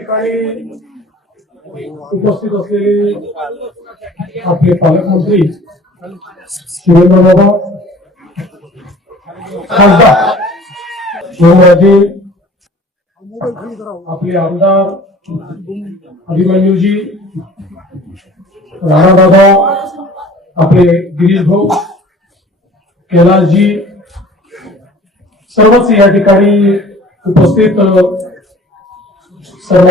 ठिकाणी उपस्थित असलेले आपले पालकमंत्री शिवेंद्र बाबा आपले आमदार अभिमन्यूजी राणा आपले गिरीश भाऊ कैलासजी सर्वच या ठिकाणी उपस्थित सर्व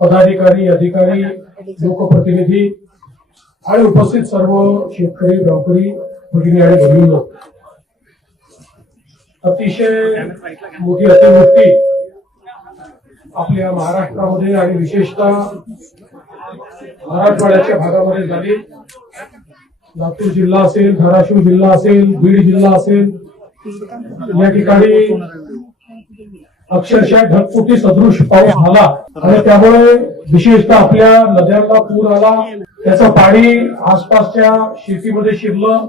पदाधिकारी अधिकारी लोकप्रतिनिधी आणि उपस्थित सर्व शेतकरी गावकरी भगिनी आणि भगिनींना अतिशय मोठी अतिवृत्ती आपल्या महाराष्ट्रामध्ये आणि विशेषतः मराठवाड्याच्या भागामध्ये झाली लातूर जिल्हा असेल धाराशिव जिल्हा असेल बीड जिल्हा असेल या ठिकाणी अक्षरशः ढगफुटी सदृश पाऊस झाला आणि त्यामुळे विशेषतः आपल्या नद्यांना पूर आला त्याचं पाणी आसपासच्या शेतीमध्ये शिरलं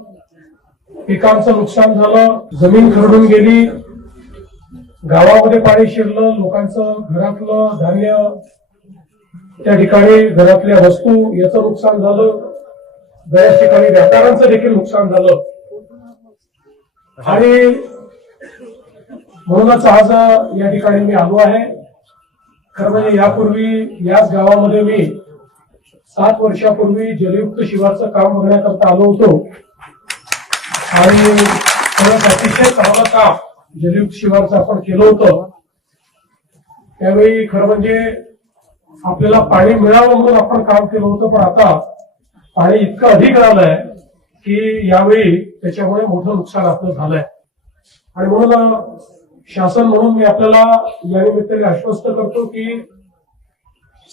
पिकांचं नुकसान झालं जमीन खरडून गेली गावामध्ये पाणी शिरलं लोकांचं घरातलं धान्य त्या ठिकाणी घरातल्या वस्तू याचं नुकसान झालं बऱ्याच ठिकाणी व्यापाऱ्यांचं देखील नुकसान झालं आणि म्हणूनच आज या ठिकाणी मी आलो आहे खरं म्हणजे यापूर्वी याच गावामध्ये मी सात वर्षापूर्वी जलयुक्त शिवारचं काम बघण्याकरता आलो होतो आणि अतिशय चांगलं काम जलयुक्त शिवारचं आपण केलं होतं त्यावेळी खरं म्हणजे आपल्याला पाणी मिळावं म्हणून आपण काम केलं होतं पण आता पाणी इतकं अधिक आलंय की यावेळी त्याच्यामुळे मोठं नुकसान आपलं झालंय आणि म्हणून शासन म्हणून मी आपल्याला या निमित्ताने आश्वस्त करतो की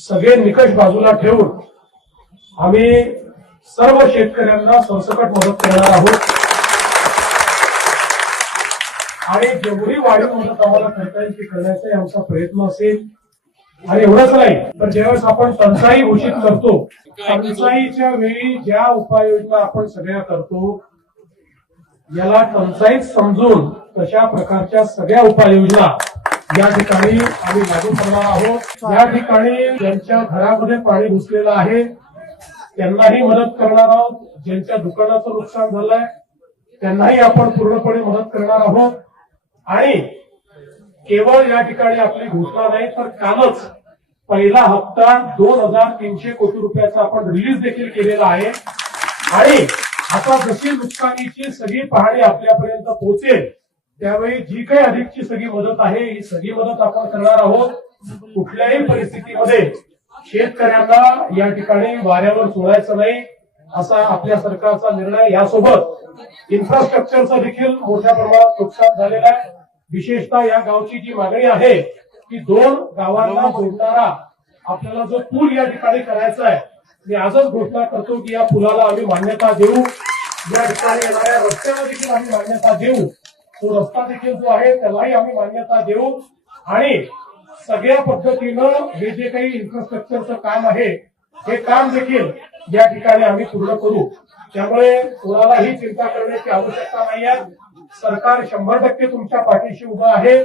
सगळे निकष बाजूला ठेवून आम्ही सर्व शेतकऱ्यांना संसकट मदत करणार आहोत आणि जेवढी वाढीव मदत आम्हाला करता येईल ती करण्याचा आमचा प्रयत्न असेल आणि एवढंच नाही तर ज्यावेळेस आपण टंचाई घोषित करतो टंचाईच्या वेळी ज्या उपाययोजना आपण सगळ्या करतो याला टंचाईच समजून तशा प्रकारच्या सगळ्या उपाययोजना या ठिकाणी आम्ही लागू करणार आहोत या ठिकाणी ज्यांच्या घरामध्ये पाणी घुसलेलं आहे त्यांनाही मदत करणार आहोत ज्यांच्या दुकानाचं नुकसान झालंय त्यांनाही आपण पूर्णपणे मदत करणार आहोत आणि केवळ या ठिकाणी आपली घोषणा नाही तर कालच पहिला हप्ता दोन हजार तीनशे कोटी रुपयाचा आपण रिलीज देखील केलेला आहे आणि आता जशी नुकसानीची सगळी पाहणी आपल्यापर्यंत पोहोचेल त्यावेळी जी काही अधिकची सगळी मदत आहे ही सगळी मदत आपण करणार आहोत कुठल्याही परिस्थितीमध्ये शेतकऱ्यांना या ठिकाणी वाऱ्यावर सोडायचं नाही असा आपल्या सरकारचा निर्णय यासोबत इन्फ्रास्ट्रक्चरचं देखील मोठ्या प्रमाणात नुकसान झालेलं आहे विशेषतः या गावची जी मागणी आहे की दोन गावांना जोडणारा आपल्याला जो पूल या ठिकाणी करायचा आहे मी आजच घोषणा करतो की या पुलाला आम्ही मान्यता देऊ या ठिकाणी येणाऱ्या रस्त्याला देखील आम्ही मान्यता देऊ तो रस्ता देखील जो आहे त्यालाही आम्ही मान्यता देऊ आणि सगळ्या पद्धतीनं हे जे काही इन्फ्रास्ट्रक्चरचं काम आहे हे काम देखील या ठिकाणी आम्ही पूर्ण करू त्यामुळे कोणालाही चिंता करण्याची आवश्यकता नाहीये सरकार शंभर टक्के तुमच्या पाठीशी उभं आहे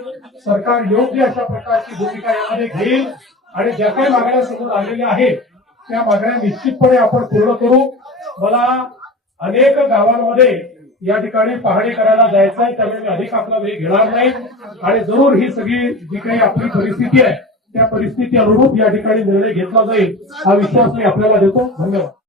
सरकार योग्य अशा प्रकारची भूमिका यामध्ये घेईल आणि ज्या काही मागण्या समोर आलेल्या आहेत त्या मागण्या निश्चितपणे आपण पूर्ण करू मला अनेक गावांमध्ये या ठिकाणी पाहणी करायला जायचं आहे त्यामुळे मी अधिक आपला वेळ घेणार नाही आणि जरूर ही सगळी जी काही आपली परिस्थिती आहे त्या परिस्थिती अनुरूप या ठिकाणी निर्णय घेतला जाईल हा विश्वास मी आपल्याला देतो धन्यवाद